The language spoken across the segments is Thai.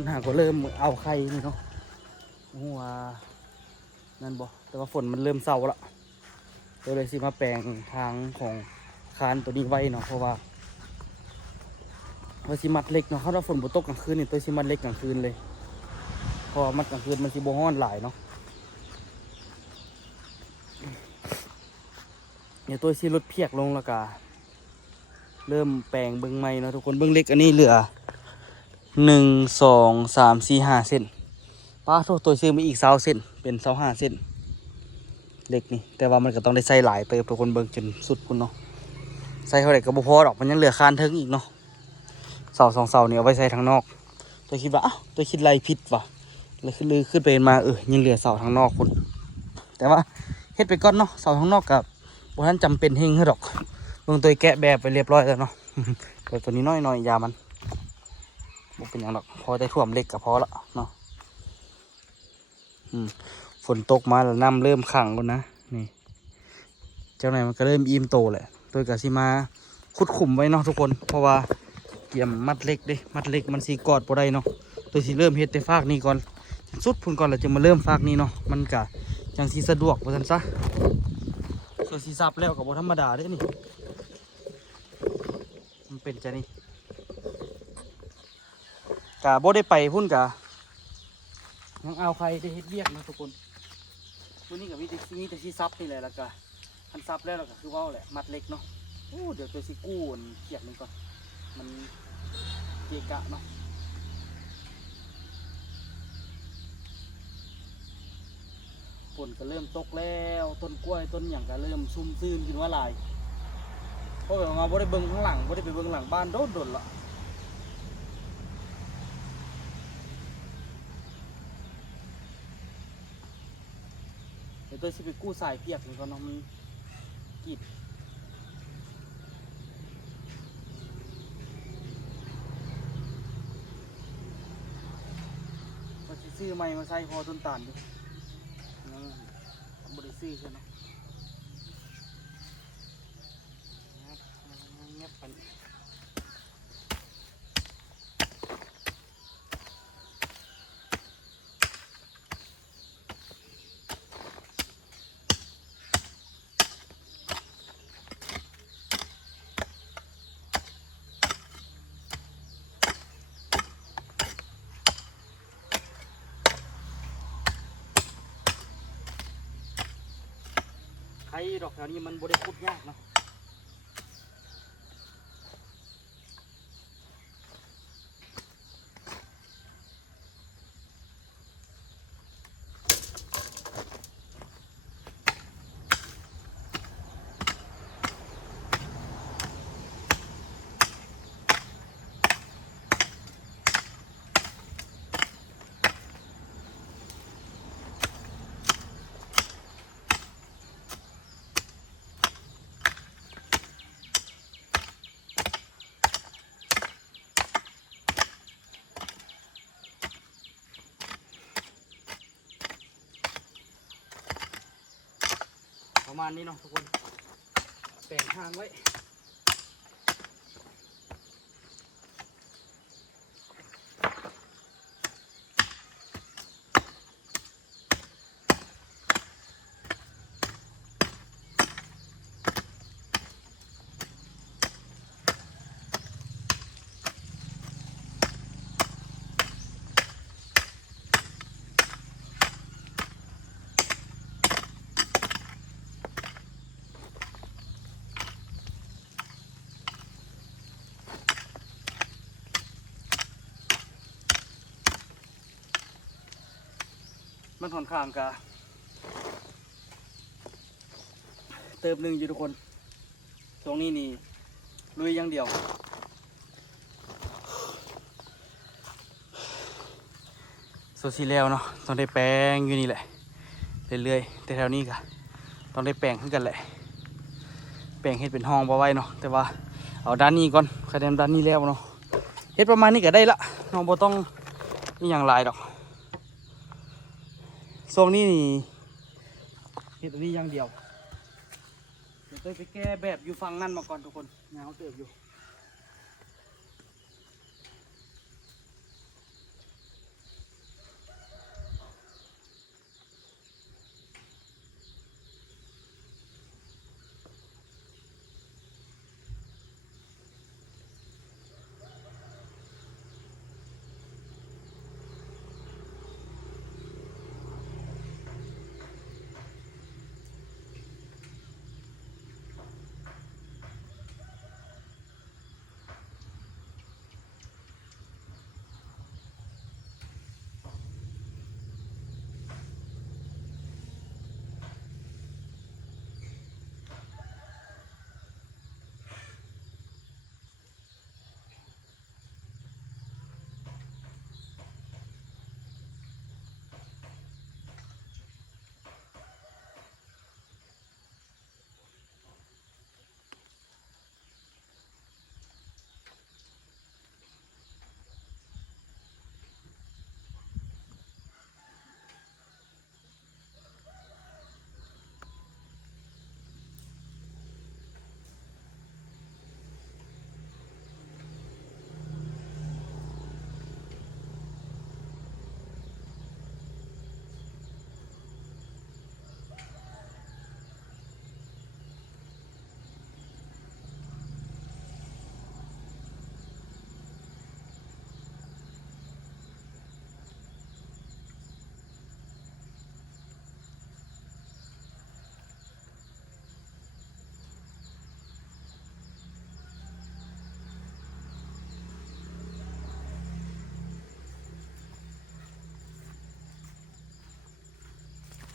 คนหาก็เริ่มเอาไข่นี่เนาะหัวนั่นบ่แต่ว่าฝนมันเริ่มเศร้าละก็เลยสิมาแปลงทางของคานตัวนี้ไว้เนาะเพราะว่าสิมัดเล็กเนาะเขาถ้าฝนบ่ตกกลางคืนนี่ตัวสิมัดเล็กกลางคืนเลยพอมัดกลางคืนมันสิบ่ฮ้อนหลายเนาะเดี๋ยวตัวสิลดเพียกลงแล้วก็เริ่มแปลงเบิ้งใหม่เนาะทุกคนเบิ้งเล็กอันนี้เหลือ1 2 3 4 5 เส้นป้าโทษตัวซื้อมาอีก20 เส้นเป็น25 เส้นเล็กนี่แต่ว่ามันก็ต้องได้ใส่หลายเติบทุกคนเบิ้งจนสุดพุ่นเนาะใส่เท่าไหร่ก็บ่พอดอกมันยังเหลือคานเทิงอีกเนาะเสา2 เสาเนี่ยเอาไว้ใส่ทางนอกตัวคิดว่าอ้าวตัวคิดไรผิดว่ะเลยขึ้นไปมายังเหลือเสาทางนอกพุ่นแต่ว่าเฮ็ดไปก่อนเนาะเสาทางนอกกับบ่ทันจำเป็นเฮงเฮ็ดดอกเบิ่งตัวแกะแบบไปเรียบร้อยแล้วเนาะตัวนี้น้อยยามันบ่เป็นอย่างดอกพอได้ท่วมเล็กก็พอละเนาะฝนตกมาแล้วน้ำเริ่มขังแล้วนะนี่เจ้าไหนมันก็เริ่มอิ่มโตแหละตัวกะสิมาขุดขุมไว้เนาะทุกคนเพราะว่าเกี่ยมมัดเล็กเด้มัดเล็กมันสีกอดบ่ได้เนาะตัวสิเริ่มเฮ็ดแต่ฟากนี้ก่อนสุดพุ่นก่อนแล้วจะมาเริ่มฟากนี้เนาะมันกะจังสิสะดวกว่าซั่นซะส่วนสีซับแล้วก็บ่ธรรมดาเด้นี่มันเป็นจะนี่กะบ่ได้ไปพุ่นกะยังเอาใครได้เฮ็ดเวียกนะทุกคนตัวนี้กับมีแต่ที่ซับนี่แหละแล้วก็ทันซับแล้วก็คือว่าแหละมัดเล็กเนาะโอ้เดี๋ยวตัวสิกู้เขียดมันก่อนมันเกะกะเนาะฝนก็เริ่มตกแล้วต้นกล้วยต้นอย่างก็เริ่มซุ่มซื่นขึ้นว่าลายเพราะแบบมาบ่ได้เบิ่งข้างหลังบ่ได้ไปเบิ่งหลังบ้านโดนละเดี๋ยวตัวสิไปกู้สายเปียกนี่ก่อนเนาะมันกีดก็สิซื้อใหม่มาใส่พอต้นตาลดิบ่ได้ซื้อใช่ไหมเงียบไปใครดอกแถวนี้มันบ่ได้ขุดยากเนาะประมาณนี้เนาะทุกคนแบ่งทางไว้มันค่อนข้างกะเติมหนึ่งอยู่ทุกคนตรงนี้นี่ลุยอย่างเดียวโซซีแล้วเนาะต้องได้แปลงอยู่นี่แหละเรื่อยๆแต่แถวนี้กะต้องได้แปลงขึ้นกันแหละแปลงเฮ็ดเป็นห้องบ่ไว้เนาะแต่ว่าเอาด้านนี้ก่อนคะแนนด้านนี้แล้วเนาะเฮ็ดประมาณนี้ก็ได้ละน้องบ่ต้องนี่อย่างหลายดอกช่วงนี้นี่เห็ดอันนี้อย่างเดียวเดี๋ยวไปแก้แบบอยู่ฝั่งนั่นมาก่อนทุกคนยาวเติบอยู่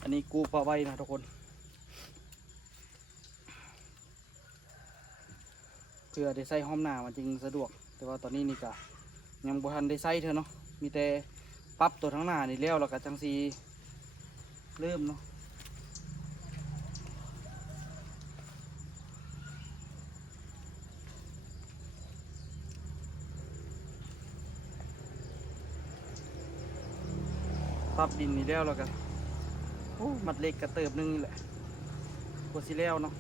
อันนี้กูปลาไว้นะทุกคนเพื่อได้ใส่ห้อมหน้ามันจึงสะดวกแต่ว่าตอนนี้นี่ก็ยังบ่ทันได้ใส่เธอเนาะมีแต่ปรับตัวทั้งหน้านี่แล้วก็จังสีเริ่มเนาะปรับดินนี่แล้วก็โอ้มัดเล็กกระเติบนึงนี่แหละกว่าสิแล้วเนาะ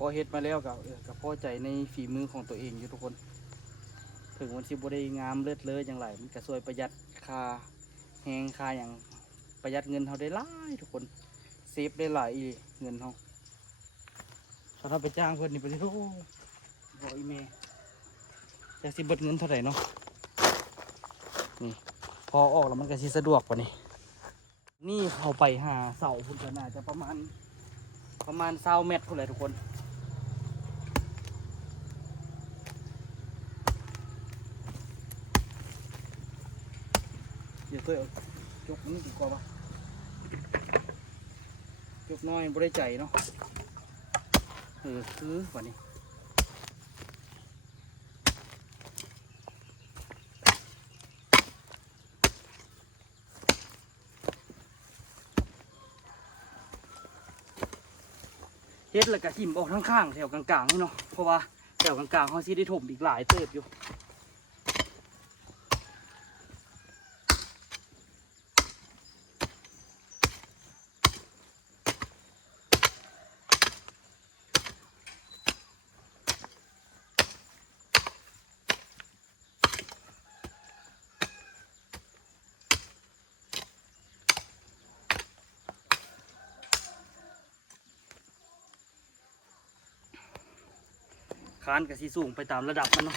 พอเฮ็ดมาแล้วก็พอใจในฝีมือของตัวเองอยู่ทุกคนถึงวันที่บ่ได้งามเลิศเลออย่างไรมันก็ช่วยประหยัดค่าแหงค่าอย่างประหยัดเงินเขาได้หลายทุกคนเซฟได้หลายอีเงินเขาถ้าเราไปจ้างเพื่อนนี่ไปเลยโอ้บอกอีเมย์จะสิเบิดเงินเท่าไหร่เนาะนี่พอออกแล้วมันก็สิสะดวกกว่านี้นี่เขาไปหาเสาพุ่นก็น่าจะประมาณ20 เมตรพุ่นเลยทุกคนเดี๋ยวตัวจกมันดีกว่าปะจกน้อยบริใจเนาะคือกว่านี้เฮ็ดแล้วก็กิ่มออกทั้งข้างแถวกลางๆนี่เนาะเพราะว่าแถวกลางๆเขาสิได้ถมอีกหลายเติบอยู่คานกับสีสูงไปตามระดับมันเนาะ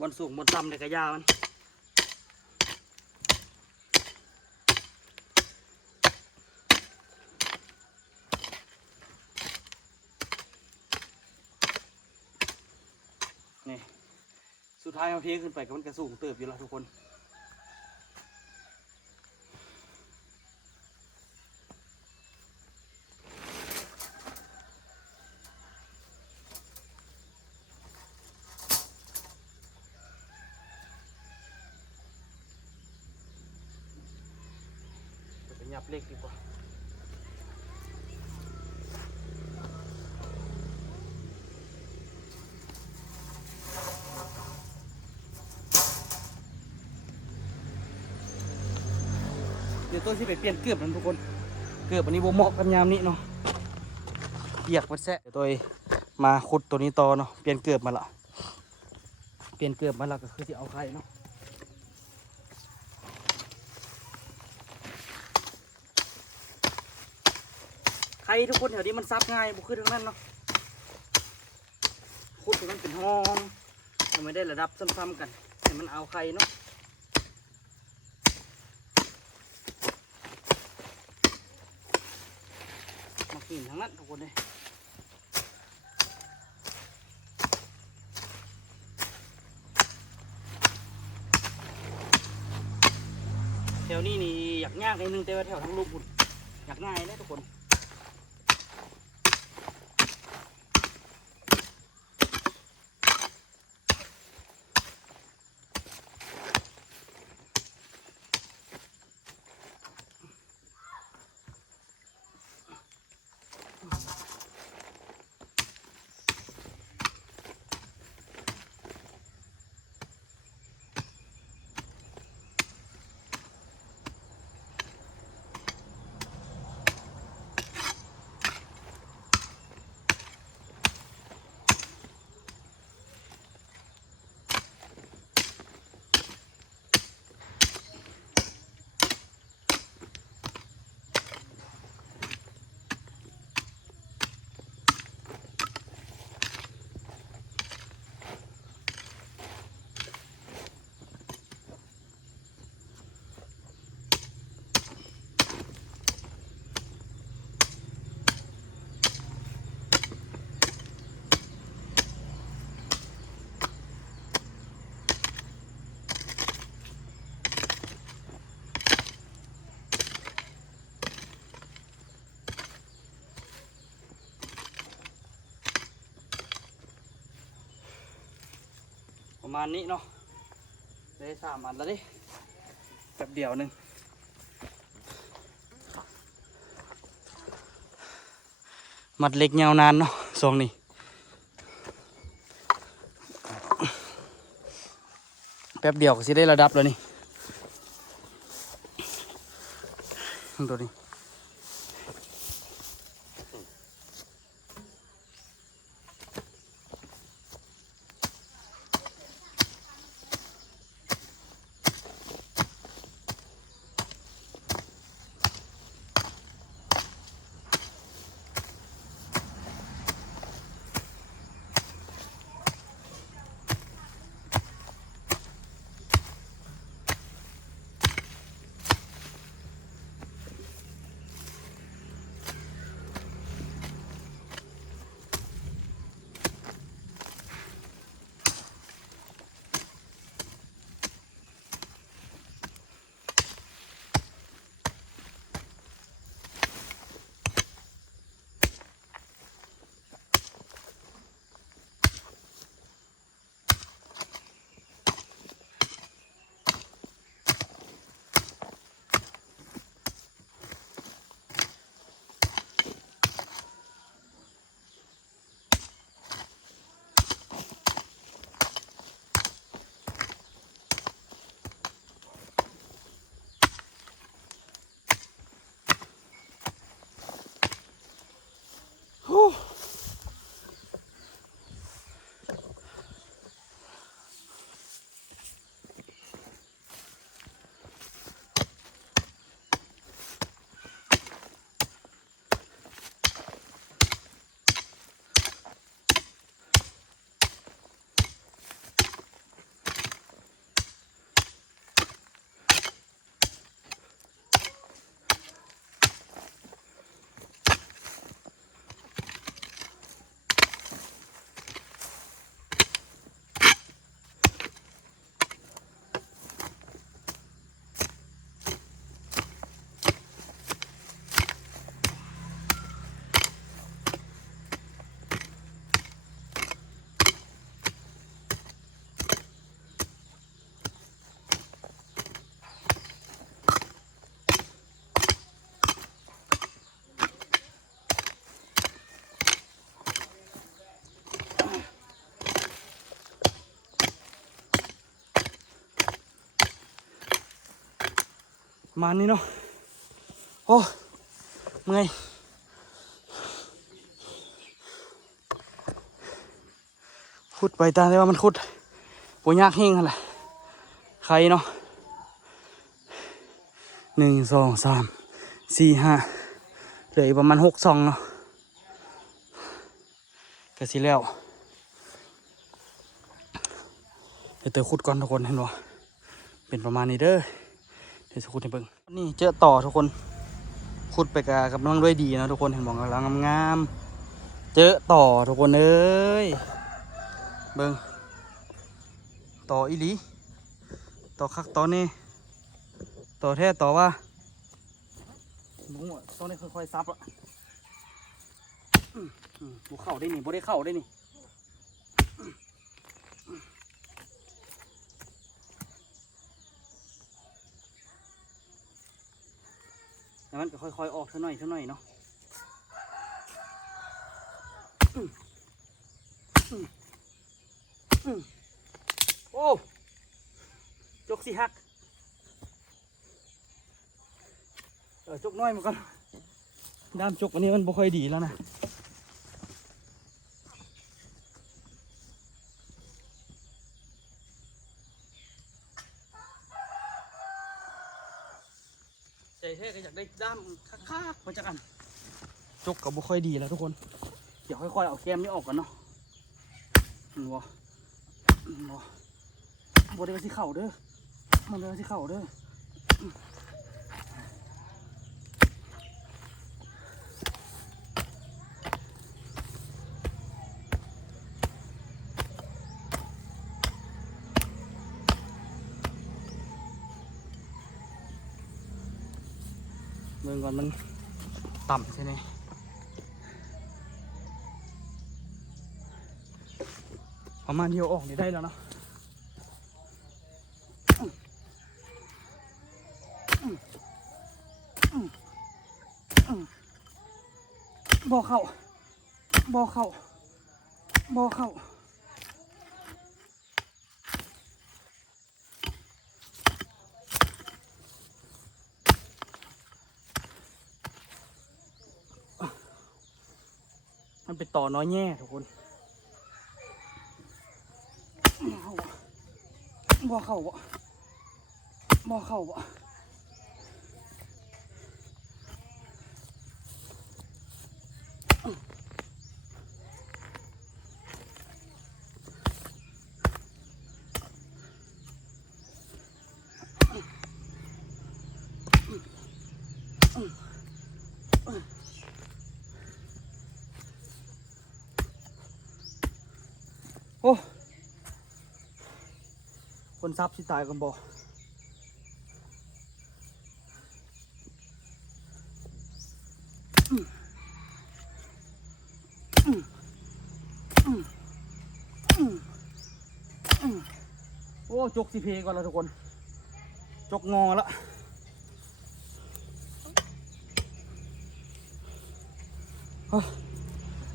บนสูงบนต่ำในกระยามันนี่สุดท้ายเอาเทขึ้นไปก็มันกระสูงเติบอยู่แล้วทุกคนไปยับเล็กดีกว่าเดี๋ยวตัวที่ไปเปลี่ยนเกือบนั่นทุกคนเกือบอันนี้บ่เหมาะกับยามนี้เนาะเปียกมันแซะเดี๋ยวตัวมาขุดตัวนี้ต่อเนาะเปลี่ยนเกือบมาละเปลี่ยนเกือบมาละก็คือที่เอาไข่เนาะไข่ทุกคนแถวนี้มันซับง่ายบุคือทั้งนั้นเนาะขุดให้มันเป็นห้องทำไมได้ระดับซ้ำๆกันให้มันเอาไข่เนาะมากินทั้งนั้นทุกคนเลยแถวนี้นี่อยากยากนิดนึงแต่ว่าแถวทั้งลูกบุญอยากง่ายนะทุกคน มาณนี้เนาะได้3 อันแล้วดิแป๊บเดียวหนึงมัดเล็กยาวนานเนาะทรงนี้แป๊บเดียวก็สิได้ระดับแล้วนี่ตัวนี้มานี่เนาะโอ้เมื่อยขุดไปตามที่ว่ามันขุดปวยากแห้งอะไรใครเนาะ1 2 3 4 5เหลืออีกประมาณ6 ซองเนาะก็สิแล้วเดี๋ยวเตยขุดก่อนทุกคนเห็นบ่เป็นประมาณนี้เด้อเดี๋ยวจะขุดให้เบิ่งนี่เจอต่อทุกคนขุดไปกับน้องด้วยดีนะทุกคนเห็นบ่กำลังงามๆเจอต่อทุกคนเอ้ยเบิ่งต่ออีหลีต่อคักต่อนี่ต่อแท้ต่อว่าบุ้งต้องได้ค่อยๆซับอ่ะบุเข้าได้นี่บุได้เข้าได้นี่แต่มันก็ค่อยๆออกเท่าน้อยเนาะโอ้จกสิฮักจกน้อยมันก่อนด้ามจกอันนี้มันบ่ค่อยดีแล้วนะใจแท้ก็อยากได้ด้ามคักๆมาจากกันจกกับบ่ค่อยดีแล้วทุกคนเดี๋ยวค่อยๆเอาแก้มนี้ออกกันเนาะบ่ได้ไปที่เข่าเด้อมันเลยที่เข่าเด้อเมืองก่อนมันต่ำใช่ไหมประมาณเดียวออกนี่ได้แล้วเนาะ บ่เข้าบ่เข้าบ่เข้ามันเป็นต่อน้อยแง่ทุกคนบ่เข้าบ่บ่เข้าบ่โอ้คนซับสิตายกันบ่โอ้จกสิเพก่อนแล้วทุกคนจกงอแล้ว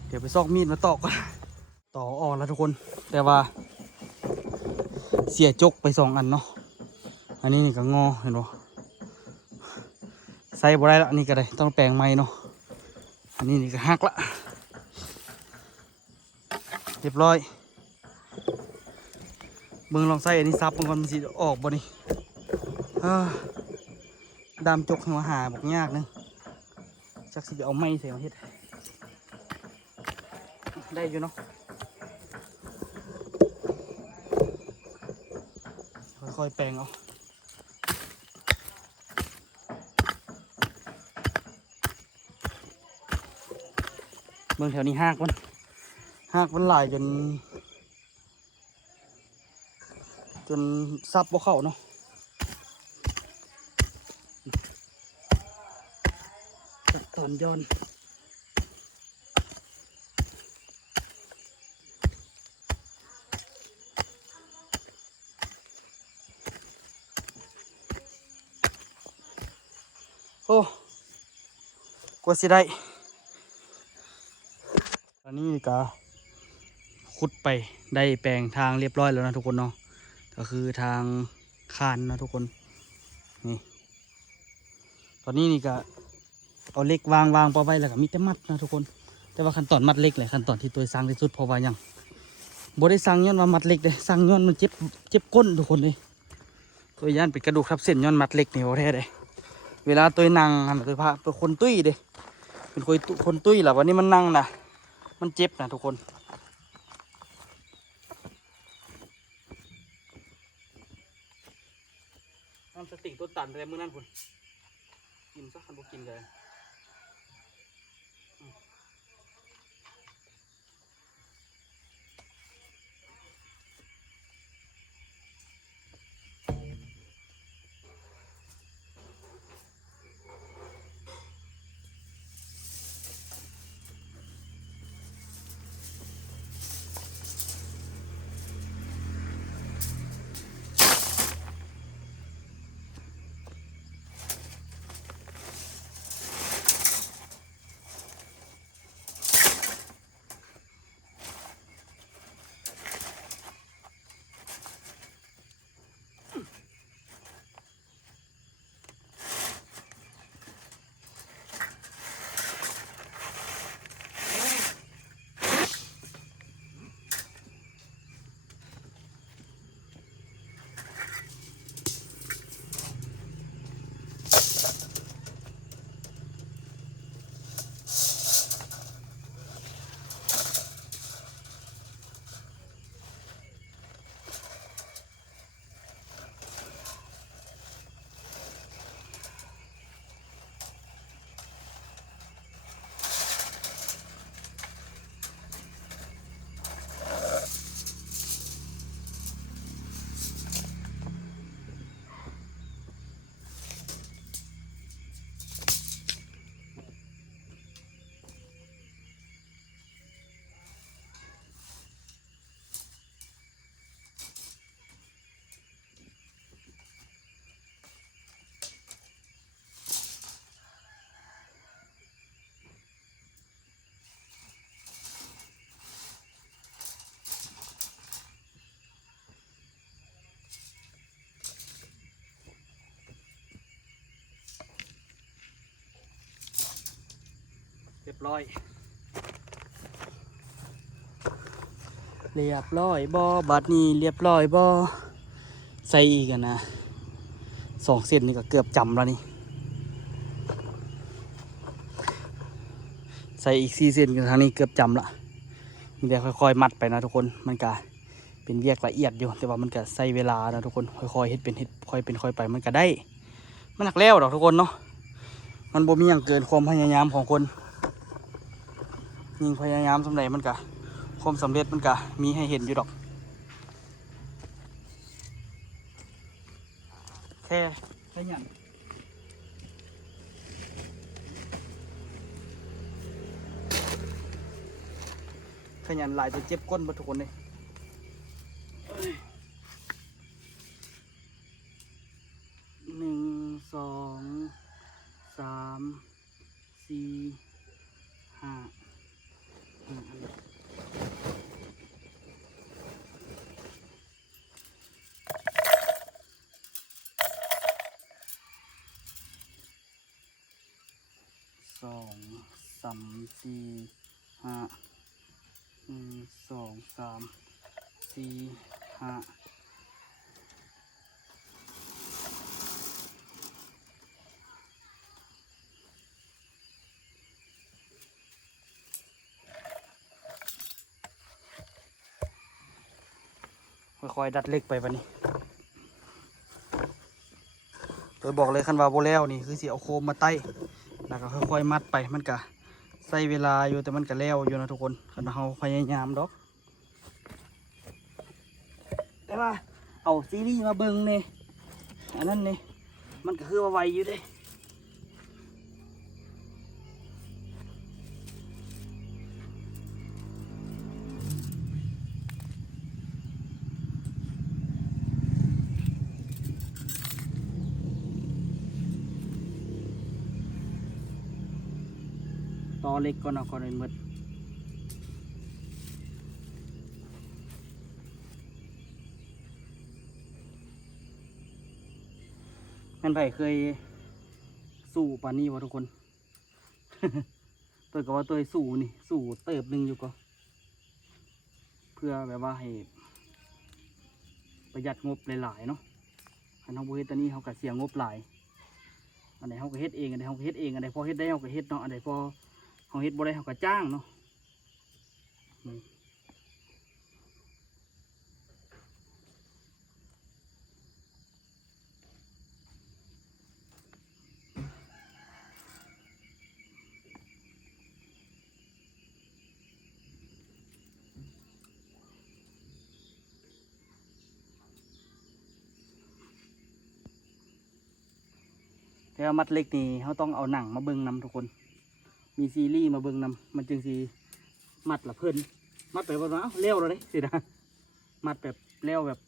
เดี๋ยวไปซอกมีดมาตอกก่อนต่อออกแล้วทุกคนแต่ว่าเสียจกไป2 อันเนาะอันนี้นี่ก็งอเห็นบ่ใส่บ่ได้ละอันนี้ก็ได้ต้องแปลงใหม่เนาะอันนี้นี่ก็หักละเรียบร้อยเบิ่งลองใส่อันนี้ซับมันก่อนมันสิออกบ่นี่ดามจกให้มาหาบอกยากนึงจักสิเอาไม้ใส่มาเฮ็ดได้อยู่เนาะค่อยๆแปลงเอาเมืองแถวนี้หากมันหลายจนซับบ่เข้าเนาะตอนย้อนโอ้กว่าสิได้ตอนนี้ก็ขุดไปได้แปลงทางเรียบร้อยแล้วนะทุกคนเนาะก็คือทางคานนะทุกคนนี่ตอนนี้นี่ก็เอาเหล็กวางปอไว้แล้วก็มีแต่มัดนะทุกคนแต่ว่าขั้นตอนมัดเหล็กแหละขั้นตอนที่ตัวสร้างที่สุดเพราะว่ายังบ่ได้สั่งย้อนว่ามัดเหล็กเลยสั่งย้อนมันเจ็บก้นทุกคนเลยตัวย่านเป็นกระดูกทับเส้นย้อนมัดเหล็กนี่บ่แท้เลยเวลาตัวนั่งตัวพระเป็นคนตุ้ยเด้เป็นคนตุ้ยแหละวันนี้มันนั่งนะมันเจ็บนะทุกคนน้ำสติงต้นตันอะไรมื้อนั้นคุณกินสักคันบุกินเลย เรียบร้อยบ่บัดนี้เรียบร้อยบ่ใส่อีกกันนะ2 เส้นนี่ก็เกือบจำแล้วนี่ใส่อีก4 เส้นกันทางนี้เกือบจำละมีแต่ค่อยๆมัดไปนะทุกคนมันก็เป็นเวียกละเอียดอยู่แต่ว่ามันก็ใส่เวลานะทุกคนค่อยๆเฮ็ดเป็นเฮ็ดค่อยเป็นค่อยไปมันก็ได้มันหนักแล้วดอกทุกคนเนาะมันบ่มีอย่างเกินความพยายามของคนยิ่งพยายามสำเร็จมันก็ความสำเร็จมันก็มีให้เห็นอยู่ดอกแค่ยันขยันหลายจะเจ็บก้นมาทุกคนเลย1 2 3 4 5 2 3 4 5 1 2 3 4 5ค่อยๆดัดเล็กไปวันนี้โดยบอกเลยคันว่าโบแล้วนี่คือสิเอาโคมมาไต้แล้วก็ค่อยๆมัดไปมันก็ใส่เวลาอยู่แต่มันก็แล้วอยู่นะทุกคนคันเราพยายามดอกแต่ว่าเอาซีรีส์มาเบิ่งเนี่ยอันนั้นเนี่ยมันก็คือว่าไวอยู่เด้ต่อเล็กก่อนเอาก่อนเลยหมดแม่นไผเคยสู้ปานนี้วะทุกคน ตัวก็ว่าตัวสู้นี่สู้เติบหนึ่งอยู่ก็เพื่อแบบว่าให้ประหยัดงบหลายๆเนาะอันเขาบ่เฮ็ดตอนนี้เขาก็เสียงบหลายอันไหนเขาก็เฮ็ดเองอันไหนเขาก็เฮ็ดเองอันไหนพอเฮ็ดได้เขาก็เฮ็ดเนาะอันไหนพอเขาเฮ็ดบ่ได้เขาก็จ้างเนาะแต่ว่ามัดเล็กนี่เขาต้องเอาหนังมาเบิ่งนำทุกคนมีซีรีส์มาเบิ่งนำมันจึงสีมัดละเพิ่นมัดไปว่าเอ้าเลี้ยวแล้วเด้สินะมัดแบบเลี้ยวแบบ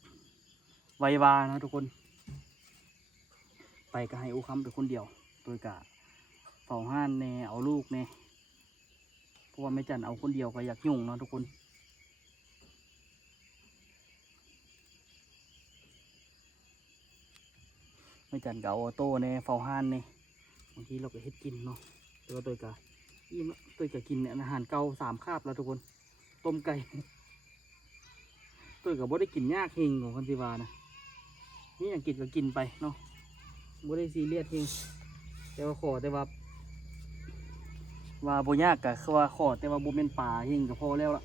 ไววานะทุกคนไปก็ให้อูคำเป็นคนเดียวโดยกะเฝ้าห้านแน่เอาลูกแน่เพราะว่าไม่จันเอาคนเดียวก็อยากยุ่งเนาะทุกคนไม่จันกับออโต้แน่เฝ้าห้านแน่บางทีเราก็เฮ็ดกินเนาะแต่ว่าตัวกะอิ่มตัวกะกินเนี่ยอาหารเก่า3 คาบแล้วทุกคนต้มไก่ตัวกะบ่ได้กินยากเฮงของคันสิวานะนี่อย่างกินก็กินไปเนาะบ่ได้ซีเรียสเฮงแต่ว่าขอแต่ว่าบ่ยากก็คือว่าขอแต่ว่าบ่เป็นป่าเฮงก็พอแล้วล่ะ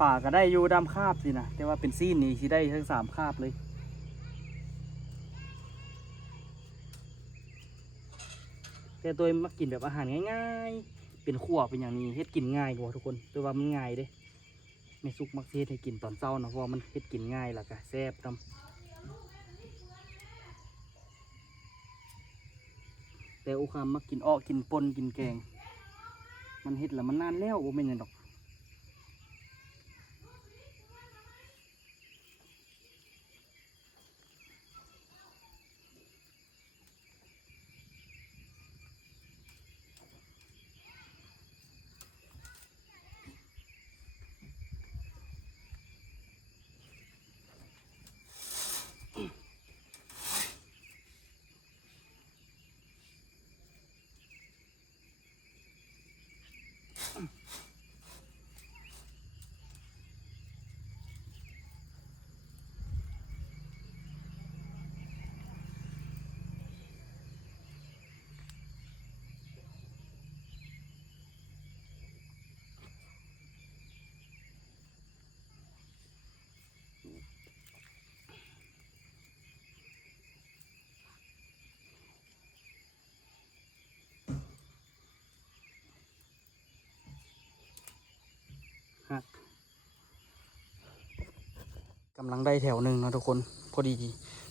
ป่าก็ได้อยู่ดำคาบสินะแต่ว่าเป็นซีนนี่สิได้ทั้ง3 คาบเลยแต่ตัวมักกินแบบอาหารง่ายๆเป็นขั่วเป็นอย่างนี้เฮ็ดกินง่ายกว่าทุกคนตัวว่ามันง่ายเด้ไม่ซุกมักเฮ็ดให้กินตอนเช้านะเพราะว่ามันเฮ็ดกินง่ายล่ะก็แซ่บนำแต่อุคามมักกินอ้อกินป่นกินแกงมันเฮ็ดแล้วมันนานแล้วบ่แม่นหยังดอก กำลังได้แถวหนึ่งเนาะทุกคนพอดี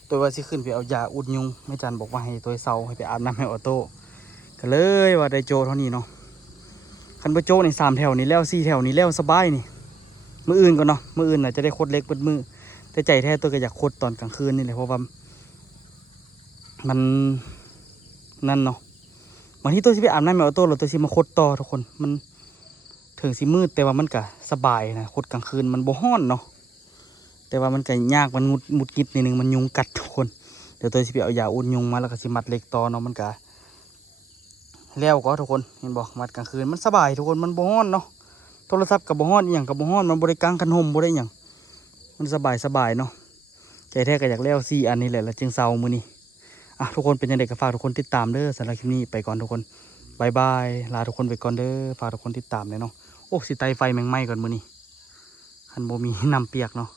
ตัวว่าสิขึ้นไปเอายาอุดยุงแม่จันบอกว่าให้ตัวเซาให้ไปอาบน้ำให้ออโต้ก็เลยว่าได้โจเท่านี้เนาะคันไปโจใน3 แถวนี้แล้ว4 แถวนี้แล้วสบายนี่มืออื่นก่อนเนาะมืออื่นน่ะจะได้โคตรเล็กเปิดมือแต่ใจแท้ตัวก็อยากโคตรตอนกลางคืนนี่แหละเพราะว่ามันนั่นเนาะบางทีตัวสิไปอาบน้ำให้ออโต้เราตัวสิมาโคตรต่อทุกคนมันถึงสิมืดแต่ว่ามันก็สบายนะโคตรกลางคืนมันบ่ฮ้อนเนาะแต่ว่ามันก็ยากมันมุดงิดนิดนึงมันยุงกัดทุกคนเดี๋ยวตัวสิไปเอายาอุ่นยุงมาแล้วก็สิมัดเหล็กต่อเนาะมันก็แล้วก็ทุกคนเห็นบอกมัดกลางคืนมันสบายทุกคนมันบ่ฮ้อนเนาะโทรศัพท์กับบ่ฮ้อนอหย่างกับบ่ฮ้อนมันบริกลางกันห่มบ่ได้หยังมันสบายเนาะใจแท้ก็อยากแล้ว4 อันนี้แหละแล้วจึงเซามื้อนี้ทุกคนเป็นยังไงก็ฝากทุกคนติดตามเด้อสำหรับคลิปนี้ไปก่อนทุกคนบายบายลาทุกคนไปก่อนเด้อฝากทุกคนติดตามเลยเนาะโอ้สิไตไฟแมงไหม้ก่อนมื้อนี้คันบ่มีน้ำเปียกเนาะ